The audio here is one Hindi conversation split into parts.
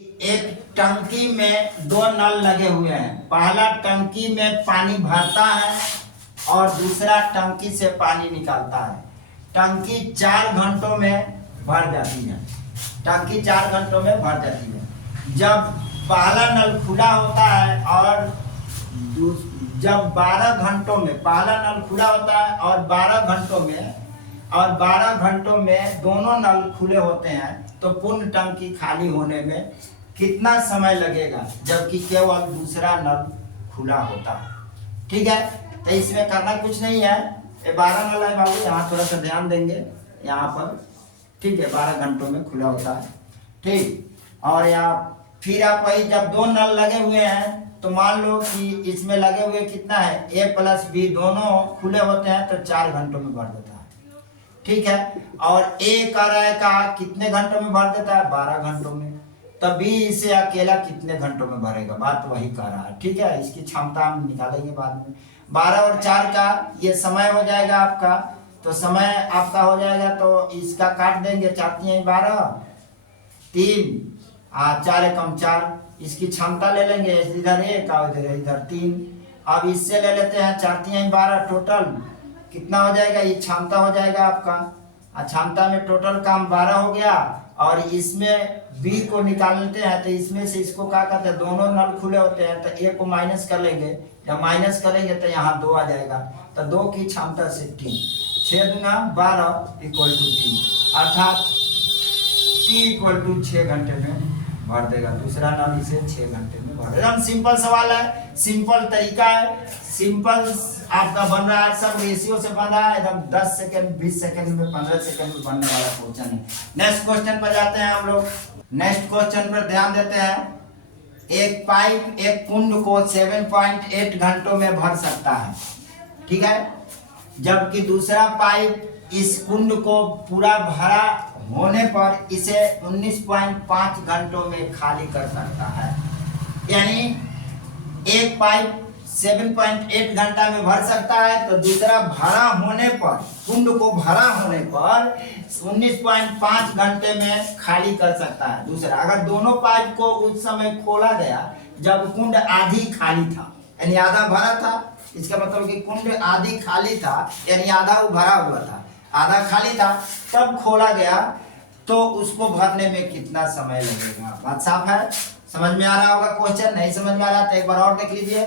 एक टंकी में दो नल लगे हुए हैं। पहला टंकी में पानी भरता है और दूसरा टंकी से पानी निकालता है। टंकी 4 घंटों में भर जाती है। टंकी 4 घंटों में भर जाती है। जब पहला नल खुला होता है और जब 12 घंटों में पहला नल खुला होता है और 12 घंटों में दोनों नल खुले होते हैं, तो पूर्ण टंकी खाली होने में कितना समय लगेगा, जबकि केवल दूसरा नल खुला होता है। ठीक है, तो इसमें करना कुछ नहीं है। ये 12 नल है बाबू, यहाँ थोड़ा सा ध्यान देंगे यहाँ पर। ठीक है, 12 घंटों में खुला होता है। ठीक, और यहाँ फिर आप वही जब दो नल लगे हुए हैं तो मान लो कि इसमें लगे हुए कितना है, A प्लस B दोनों खुले होते हैं तो 4 घंटों में भर देता है। ठीक है, और A कर रहा है का कितने घंटों में भर देता है, 12 घंटों में। तब B इसे अकेला कितने घंटों में भरेगा, बात वही कर रहा है। ठीक है, इसकी क्षमता हम निकालेंगे बाद में। 12 और 4 का ये समय हो जाएगा आपका, तो समय आपका हो जाएगा तो इसका काट देंगे। 4 12 3 4 एकम 4, इसकी क्षमता ले लेंगे, इधर 1 और इधर 3। अब इससे ले लेते हैं 4 3 12, टोटल कितना हो जाएगा, ये क्षमता हो जाएगा आपका। क्षमता में टोटल काम 12 हो गया, और इसमें B को निकाल लेते हैं तो इसमें से इसको क्या कहते हैं, दोनों नल खुले होते हैं तो A को माइनस कर लेंगे। जब माइनस करेंगे तो यहाँ 2 आ जाएगा, तो 2 की क्षमता से 3, 6 दूना 12 इक्वल टू 3, अर्थात T इक्वल टू 6 घंटे में भर देगा। दूसरा नल इसे 6 घंटे में भर देगा। एकदम सिंपल सवाल है, सिंपल तरीका है, सिंपल आपका बन रहा है, सब रेशियो से बन रहा है। एकदम 10 सेकंड 20 सेकंड में 15 सेकंड में बनने वाला क्वेश्चन है। नेक्स्ट क्वेश्चन पर जाते हैं हम लोग। नेक्स्ट क्वेश्चन पर ध्यान देते हैं। एक पाइप एक कुंड को 7.8 घंटों में भर सकता है। ठीक है, जबकि दूसरा पाइप इस कुंड को पूरा भरा होने पर इसे 19.5 घंटों में खाली कर सकता है। यानी एक पाइप 7.8 घंटा में भर सकता है, तो दूसरा भरा होने पर, कुंड को भरा होने पर 19.5 घंटे में खाली कर सकता है। दूसरा, अगर दोनों पाइप को उस समय खोला गया जब कुंड आधी खाली था, यानी आधा भरा था, इसका मतलब कि कुंड आधी खाली था, यानी आधा वो भरा हुआ था, आधा खाली था, तब खोला गया, तो उसको भरने में कितना समय लगेगा। बात साफ है, समझ में आ रहा होगा क्वेश्चन। नहीं समझ में आ रहा तो एक बार और देख लीजिए।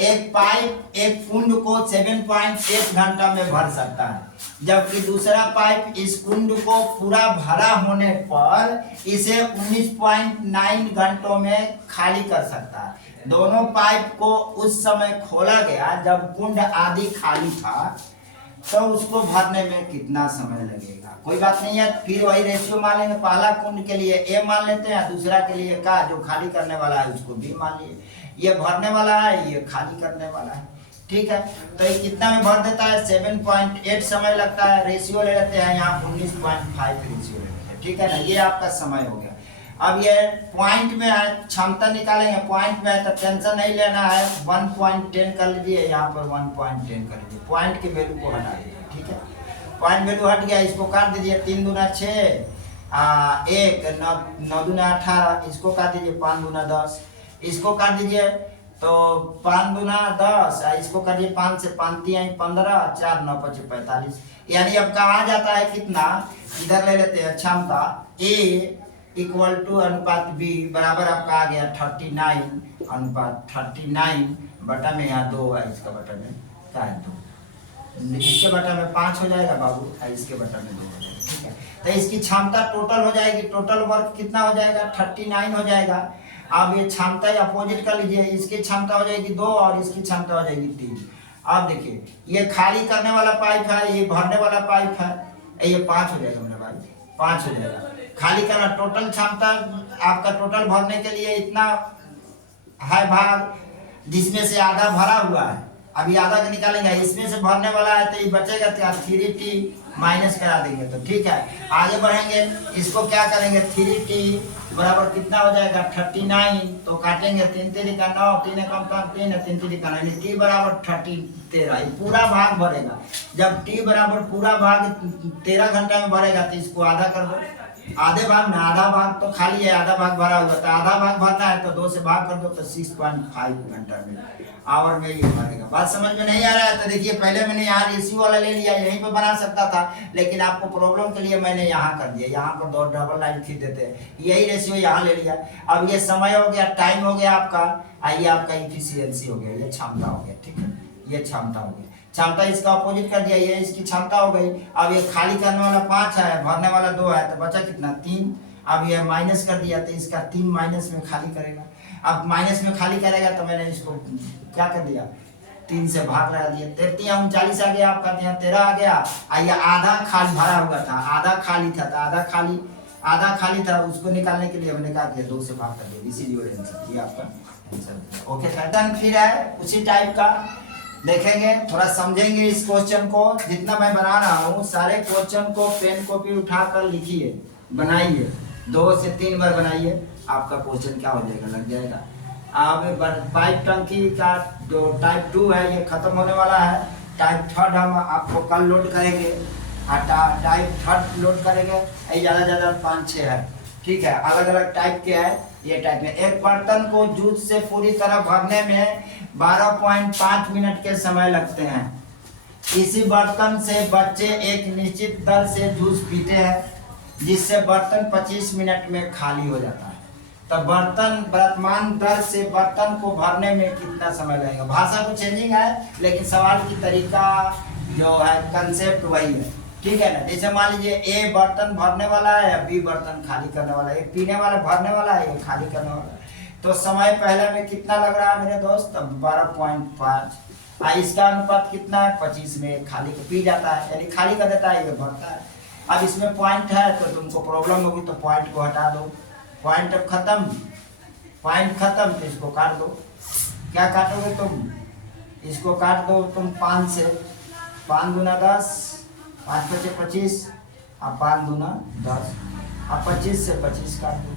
एक पाइप एक कुंड को 7.8 घंटा में भर सकता है, जबकि दूसरा पाइप इस कुंड को पूरा भरा होने पर इसे 19.9 घंटों में खाली कर सकता है। दोनों पाइप को उस समय खोला गया जब कुंड आधी खाली था, तो उसको भरने में कितना समय लगेगा। कोई बात नहीं है, फिर वही रेशियो मान लेंगे। पहला कुंड के लिए A मान लेते हैं, दूसरा के लिए का जो खाली करने वाला है उसको B मान लिए। ये भरने वाला है, ये खाली करने वाला है। ठीक है, तो ये कितना में भर देता है, 7.8 समय लगता है। रेशियो ले लेते हैं यहाँ 19.5 रेशियो ले लेते हैं। ठीक है ना, ये आपका समय हो गया। अब ये पॉइंट में है, क्षमता निकालेंगे। पॉइंट में है तो टेंशन नहीं लेना है, 1.10 कर लीजिए, यहाँ पर 1.10 कर लीजिए, पॉइंट के वैल्यू को हटा दीजिए। ठीक है, पॉइंट वैल्यू हट गया, इसको काट दीजिए। 3 दूना 6, 1 9 दूना 18, इसको काट दीजिए। 5 दूना 10, इसको काट दीजिए, तो 5 दूना 10, इसको काटिए 5 से, 5 3 15, 4 9 5 45। यानी अब कहा जाता है कितना, इधर ले लेते हैं क्षमता, A इक्वल टू अनुपात B बराबर आपका आ गया 39 अनुपात 39 बटा में, यहाँ 2 है, इसका बटा में क्या है 2, इसके बटा में 5 हो जाएगा बाबू, इसके बटा में 2 हो जाएगा। ठीक है, तो इसकी क्षमता टोटल हो जाएगी, टोटल वर्क कितना हो जाएगा, 39 हो जाएगा। अब ये क्षमता अपोजिट कर लीजिए, इसकी क्षमता हो जाएगी 2 और इसकी क्षमता हो जाएगी 3। अब देखिए, ये खाली करने वाला पाइप है, ये भरने वाला पाइप है, ये 5 हो जाएगा मेरा भाई, 5 हो जाएगा। खाली करना, टोटल क्षमता आपका टोटल भरने के लिए इतना है भाग, जिसमें से आधा भरा हुआ है। अभी आधा का निकालेंगे, इसमें से भरने वाला है तो ये बचेगा, तो 3T माइनस करा देंगे। तो ठीक है, आगे बढ़ेंगे, इसको क्या करेंगे, 3T बराबर कितना हो जाएगा 39, तो काटेंगे 3 3 का 9, 3 एकम 3 3 3 का 9, T बराबर 13, पूरा भाग भरेगा। जब T बराबर पूरा भाग 13 घंटा में भरेगा तो इसको आधा कर दो, आधे भाग में आधा भाग तो खाली है, आधा भाग भरा हुआ था, आधा भाग भरना है तो 2 से भाग कर दो तो 6.5 घंटा में आवर में ये भरेगा। बात समझ में नहीं आ रहा है तो देखिए, पहले मैंने यहाँ रेशियो वाला ले लिया, यहीं पे बना सकता था, लेकिन आपको प्रॉब्लम के लिए मैंने यहाँ कर दिया, यहाँ पर 2 डबल लाइन खींच देते हैं, यही रेशियो यहाँ ले लिया। अब ये समय हो गया, टाइम हो गया आपका, आइए आपका इफिशियंसी हो गया, ये क्षमता हो गया, ठीक है, ये क्षमता हो गया। क्षमता इसका अपोजिट कर दिया, ये इसकी क्षमता हो गई। अब ये खाली करने वाला 5 है, भरने वाला 2 है, तो बचा कितना 3। अब ये माइनस कर दिया तो इसका 3 माइनस में खाली करेगा। अब माइनस में खाली करेगा तो मैंने इसको क्या कर दिया, 3 से भाग लगा दिया, 33 आ गया आपका, यहाँ 13 आ गया। आइए आधा खाली भरा हुआ था, आधा खाली था, तो आधा खाली था, उसको निकालने के लिए मैंने क्या किया, 2 से भाग कर दिया। दिस इज योर आंसर, ये आपका आंसर। ओके, पैटर्न फिर है उसी टाइप का, देखेंगे, थोड़ा समझेंगे इस क्वेश्चन को। जितना मैं बना रहा हूँ सारे क्वेश्चन को पेन कॉपी उठाकर लिखिए, बनाइए, 2 से 3 बार बनाइए, आपका क्वेश्चन क्या हो जाएगा, लग जाएगा। अब पाइप टंकी का जो टाइप 2 है ये खत्म होने वाला है, टाइप 3 हम आपको कल लोड करेंगे, टाइप 3 लोड करेंगे, ये ज़्यादा 5-6 है, ठीक है, अलग अलग टाइप के है। ये टाइप में एक बर्तन को जूस से पूरी तरह भरने में 12.5 मिनट के समय लगते हैं। इसी बर्तन से बच्चे एक निश्चित दर से जूस पीते हैं, जिससे बर्तन 25 मिनट में खाली हो जाता है। तो बर्तन वर्तमान दर से बर्तन को भरने में कितना समय लगेगा। भाषा तो चेंजिंग है, लेकिन सवाल की तरीका जो है, कंसेप्ट वही है, ठीक है ना। जैसे मान लीजिए ए बर्तन भरने वाला है, बी बर्तन खाली करने वाला है, एक पीने वाला भरने वाला है, एक खाली करने वाला है। तो समय पहले में कितना लग रहा है मेरे दोस्त, 12.5। इसका अनुपात कितना है, 25 में खाली पी जाता है, यानी खाली कर देता है, ये भरता है। अब इसमें पॉइंट है तो तुमको प्रॉब्लम होगी, तो पॉइंट को हटा दो, पॉइंट अब खत्म, पॉइंट खत्म, तो इसको काट दो। क्या काटोगे तुम, इसको काट दो तुम 5 से, 5 दूना 10, 5 × 5 = 25, अब 5 दूना 10, अब 25 से 25 काट दो।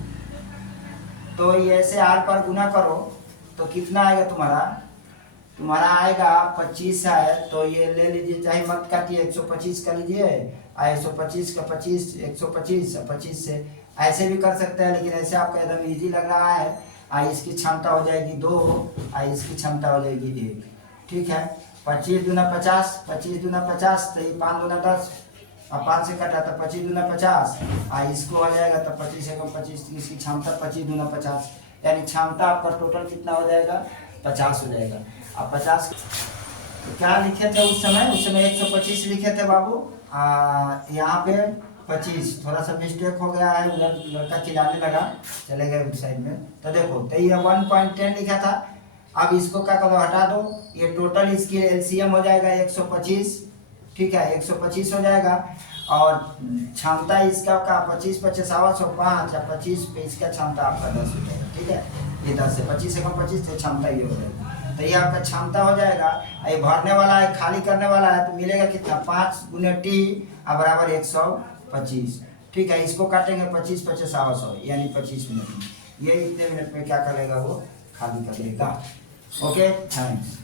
तो ये ऐसे आर पर गुना करो तो कितना आएगा तुम्हारा आएगा 25 है, तो ये ले लीजिए, चाहे मत काटिए, 125 का लीजिए, 125 का 25, 125, 25 से ऐसे भी कर सकते हैं, लेकिन ऐसे आपका एकदम इजी लग रहा है। इसकी क्षमता हो जाएगी 2, इसकी क्षमता हो जाएगी 1, ठीक है। 25 दूना 50, 25 दूना 50, तो ये 5 दूना 10, अब 5 से कटा तो 25 दूना 50, इसको हो जाएगा तो 25 × 25, इसकी क्षमता 25 दूना 50, यानी क्षमता आपका टोटल कितना हो जाएगा, 50 हो जाएगा। अब 50 तो क्या लिखे थे उस समय 125 लिखे थे बाबू, यहाँ पे 25, थोड़ा सा मिस्टेक हो गया है, लड़का चिल्लाने लगा, चले गए उस साइड में। तो देखो, तो ये 1.10 लिखा था, अब इसको क्या करो, हटा दो, ये टोटल इसकी एलसीएम हो जाएगा 125, ठीक है, 125 हो जाएगा। और क्षमता इसका का 25 × 5 = 105, या 25 पे इसका क्षमता आपका 10 हो जाएगा, ठीक है। ये 10 से 25 × 25 से क्षमता ये हो जाएगी, तो ये आपका क्षमता हो जाएगा। ये भरने वाला है, खाली करने वाला है, तो मिलेगा कितना, 5 × T = 125, ठीक है। इसको काटेंगे 25 × 5 = 100, यानी 25 मिनट में, ये इतने मिनट में क्या करेगा, वो खाली कर लेगा। Okay, thanks.